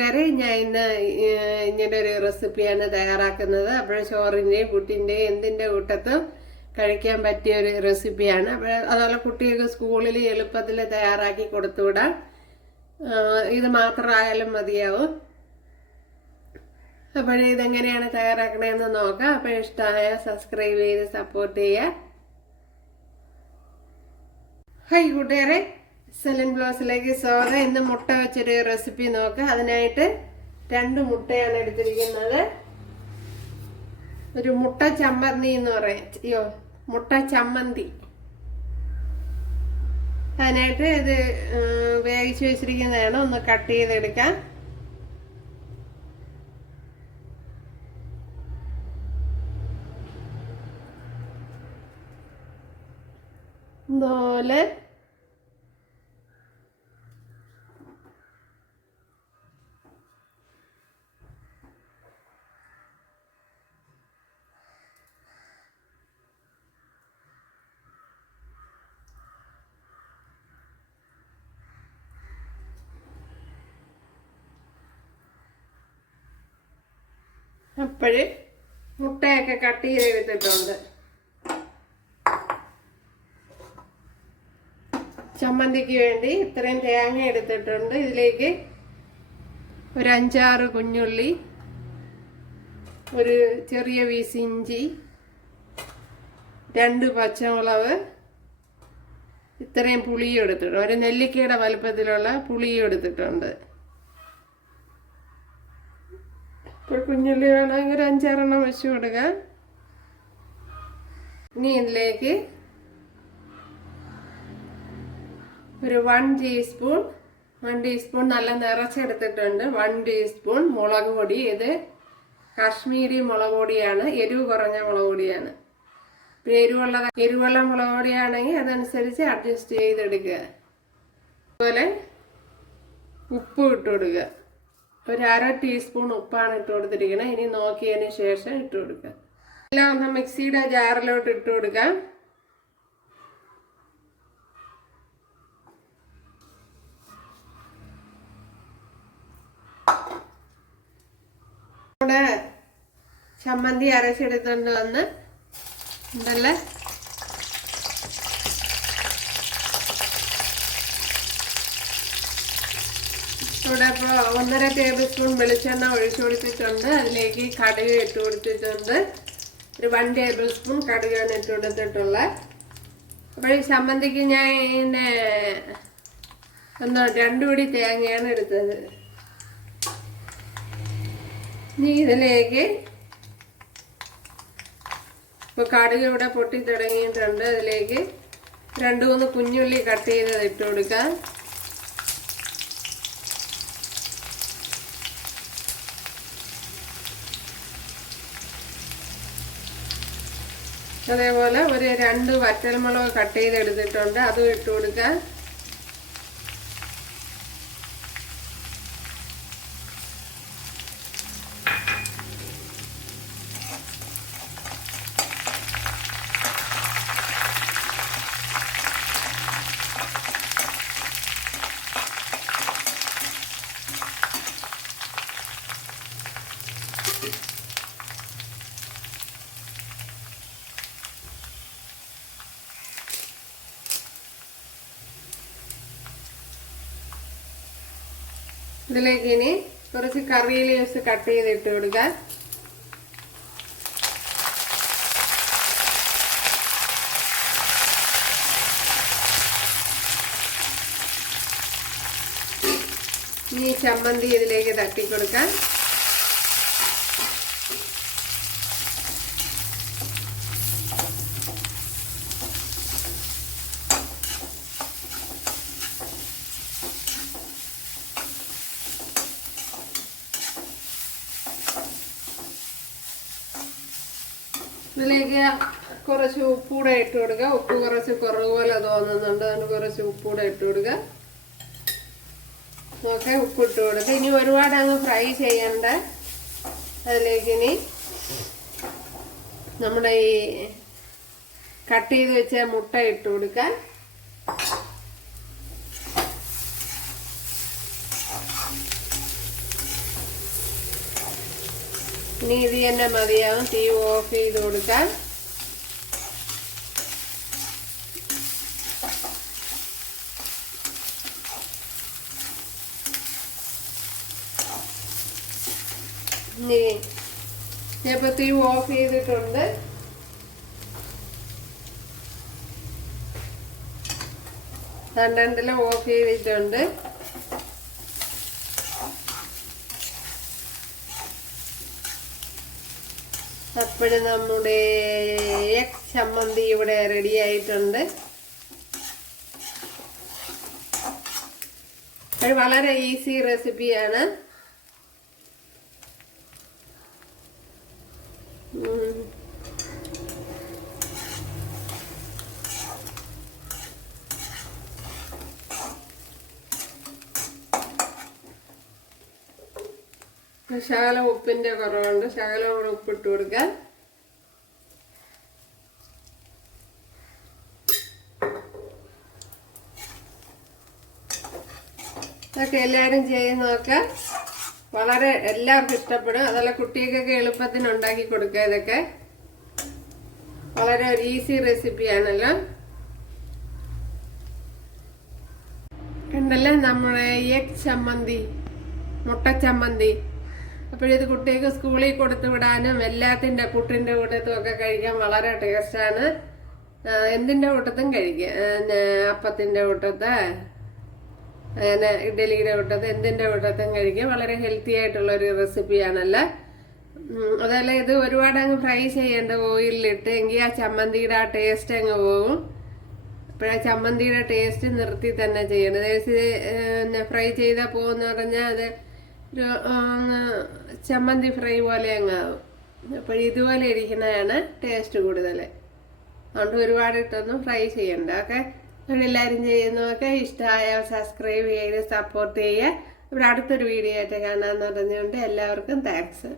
വരെ ഞാൻ ഇന്ന് ഇങ്ങനെ ഒരു റെസിപ്പിയാണ് തയ്യാറാക്കുന്നത്. അപ്പോൾ ചോറിൻ്റെയും പുട്ടിൻ്റെയും എന്തിൻ്റെ കൂട്ടത്തും കഴിക്കാൻ പറ്റിയ ഒരു റെസിപ്പിയാണ്. അപ്പോൾ അതുപോലെ കുട്ടികൾക്ക് സ്കൂളിൽ എളുപ്പത്തിൽ തയ്യാറാക്കി കൊടുത്തുവിടാം. ഇത് മാത്രമായാലും മതിയാവും. അപ്പോൾ ഇതെങ്ങനെയാണ് തയ്യാറാക്കണമെന്ന് നോക്കാം. അപ്പോൾ ഇഷ്ടമായ സബ്സ്ക്രൈബ് ചെയ്ത് സപ്പോർട്ട് ചെയ്യുക. ഹായ് കൂട്ടുകാരെ, സെലൻ ബ്ലോസിലേക്ക് സ്വാഗതം. ഇന്ന് മുട്ട വെച്ചൊരു റെസിപ്പി നോക്കാം. അതിനായിട്ട് 2 മുട്ടയാണ് എടുത്തിരിക്കുന്നത്. ഒരു മുട്ട ചമ്മന്തി എന്ന് പറയാം, മുട്ട ചമ്മന്തി. അതിനായിട്ട് ഇത് വേവിച്ച് വെച്ചിരിക്കുന്നതാണ്. ഒന്ന് കട്ട് ചെയ്തെടുക്കാം. ഇതുപോലെ അപ്പോഴ് മുട്ടയൊക്കെ കട്ട് ചെയ്തെടുത്തിട്ടുണ്ട്. ചമ്മന്തിക്ക് വേണ്ടി ഇത്രയും തേങ്ങ എടുത്തിട്ടുണ്ട്. ഇതിലേക്ക് ഒരു 5-6 കുഞ്ഞുള്ളി, ഒരു ചെറിയ പീസ് ഇഞ്ചി, 2 പച്ചമുളക്, ഇത്രയും പുളിയും എടുത്തിട്ടുണ്ട്. ഒരു നെല്ലിക്കയുടെ വലുപ്പത്തിലുള്ള പുളിയും എടുത്തിട്ടുണ്ട്. ഇപ്പോൾ കുഞ്ഞുള്ളി വേണമെങ്കിൽ 5-6 എണ്ണം വെച്ച് കൊടുക്കാം. ഇനി ഇതിലേക്ക് ഒരു 1 ടീസ്പൂൺ നല്ല നിറച്ചെടുത്തിട്ടുണ്ട്. 1 ടീസ്പൂൺ മുളക് പൊടി. ഇത് കാശ്മീരി മുളക് പൊടിയാണ്, എരിവ് കുറഞ്ഞ മുളക് പൊടിയാണ്. എരിവുള്ള മുളക് പൊടിയാണെങ്കിൽ അതനുസരിച്ച് അഡ്ജസ്റ്റ് ചെയ്തെടുക്കുക. അതുപോലെ ഉപ്പ് ഇട്ട് കൊടുക്കുക. ഒരു 1/2 ടീസ്പൂൺ ഉപ്പാണ് ഇട്ട് കൊടുത്തിരിക്കുന്നത്. ഇനി നോക്കിയതിന് ശേഷം ഇട്ട് കൊടുക്കുക. എല്ലാം ഒന്ന് മിക്സിയുടെ ജാറിലോട്ട് ഇട്ട് കൊടുക്കാം. ഇവിടെ ചമ്മന്തി അരച്ചെടുത്തുകൊണ്ട് വന്ന് ഉണ്ടല്ലേ, ഇവിടെ ഇപ്പോൾ 1.5 ടേബിൾ സ്പൂൺ വെളിച്ചെണ്ണ ഒഴിച്ചു കൊടുത്തിട്ടുണ്ട്. അതിലേക്ക് കടുക് ഇട്ട് കൊടുത്തിട്ടുണ്ട്. ഒരു 1 ടേബിൾ സ്പൂൺ കടുകാണ് ഇട്ട് കൊടുത്തിട്ടുള്ളത്. അപ്പോൾ ഈ ചമ്മന്തിക്ക് ഞാൻ 2 പിടി തേങ്ങയാണ് എടുത്തത്. ഇനി ഇതിലേക്ക് ഇപ്പോൾ കടുക് ഇവിടെ പൊട്ടി തുടങ്ങിയിട്ടുണ്ട്. അതിലേക്ക് 2-3 കുഞ്ഞുള്ളി കട്ട് ചെയ്തത് ഇട്ട് കൊടുക്കാം. അതേപോലെ ഒരു 2 വറ്റൽമുളക് കട്ട് ചെയ്തെടുത്തിട്ടുണ്ട്, അതും ഇട്ട് കൊടുക്കാം. ഇതിലേക്ക് ഇനി കുറച്ച് കറി ലീവ്സ് കട്ട് ചെയ്തിട്ട് കൊടുക്കാം. ഇനി ചമ്മന്തി ഇതിലേക്ക് തട്ടിക്കൊടുക്കാം. ഇതിലേക്ക് കുറച്ച് ഉപ്പൂടെ ഇട്ട് കൊടുക്കുക. ഉപ്പ് കുറച്ച് കുറവ് പോലെ തോന്നുന്നുണ്ട്, അതിന് കുറച്ച് ഉപ്പൂടെ ഇട്ട് കൊടുക്കുക. ഓക്കെ, ഉപ്പിട്ട് കൊടുക്കുക. ഇനി ഒരുപാട് അങ്ങ് ഫ്രൈ ചെയ്യണ്ട. അതിലേക്ക് ഇനി നമ്മുടെ ഈ കട്ട് ചെയ്ത് വെച്ച മുട്ട ഇട്ട് കൊടുക്കാം. ഇനി ഇത് തന്നെ മതിയാവും. തീ ഓഫ് ചെയ്ത് കൊടുക്കാൻ. ഇനി ഞാനിപ്പോൾ തീ ഓഫ് ചെയ്തിട്ടുണ്ട്. രണ്ടെണ്ണം ഓഫ് ചെയ്തിട്ടുണ്ട്. അപ്പോഴും നമ്മുടെ എഗ് ചമ്മന്തി ഇവിടെ റെഡി ആയിട്ടുണ്ട്. അത് വളരെ ഈസി റെസിപ്പിയാണ്. ശകലം ഉപ്പിന്റെ കുറവുണ്ട്, ശകലം കൂടെ ഉപ്പിട്ട് കൊടുക്കാൻ. ഇതൊക്കെ എല്ലാവരും ചെയ്ത് നോക്കാം. വളരെ എല്ലാവർക്കും ഇഷ്ടപ്പെടും. അതല്ല കുട്ടികൾക്കൊക്കെ എളുപ്പത്തിന് ഉണ്ടാക്കി കൊടുക്കുക. ഇതൊക്കെ വളരെ ഒരു ഈസി റെസിപ്പിയാണല്ലോ. കണ്ടല്ലേ നമ്മുടെ എഗ് ചമ്മന്തി, മുട്ട ചമ്മന്തി. അപ്പോഴിത് കുട്ടികൾക്ക് സ്കൂളിൽ കൊടുത്തു വിടാനും എല്ലാത്തിൻ്റെ പുട്ടിൻ്റെ കൂട്ടത്തും ഒക്കെ കഴിക്കാൻ വളരെ ടേസ്റ്റാണ്. എന്തിൻ്റെ കൂട്ടത്തും കഴിക്കാം. അപ്പത്തിൻ്റെ കൂട്ടത്ത്, അങ്ങനെ ഇഡ്ഡലിയുടെ കൂട്ടത്ത്, എന്തിൻ്റെ കൂട്ടത്തും കഴിക്കാം. വളരെ ഹെൽത്തി ആയിട്ടുള്ളൊരു റെസിപ്പിയാണല്ലോ. അതല്ല ഇത് ഒരുപാട് അങ്ങ് ഫ്രൈ ചെയ്യേണ്ട ഓയിലിലിട്ട്, എങ്കിൽ ആ ചമ്മന്തിയുടെ ആ ടേസ്റ്റ് അങ്ങ് പോകും. അപ്പോഴാ ചമ്മന്തിയുടെ ടേസ്റ്റ് നിർത്തി തന്നെ ചെയ്യണം. ഫ്രൈ ചെയ്താൽ പോകുമെന്ന് പറഞ്ഞാൽ അത് ഒരു ചമ്മന്തി ഫ്രൈ പോലെ അങ്ങാവും. അപ്പോൾ ഇതുപോലെ ഇരിക്കുന്നതാണ് ടേസ്റ്റ് കൂടുതൽ. അതുകൊണ്ട് ഒരുപാട് ഇട്ടൊന്നും ഫ്രൈ ചെയ്യണ്ട. ഓക്കെ, എല്ലാവരും ചെയ്യുന്നതൊക്കെ ഇഷ്ടമായാൽ സബ്സ്ക്രൈബ് ചെയ്ത് സപ്പോർട്ട് ചെയ്യുക. ഇവിടെ അടുത്തൊരു വീഡിയോ ആയിട്ട് കാണാമെന്ന് പറഞ്ഞുകൊണ്ട് എല്ലാവർക്കും താങ്ക്സ്.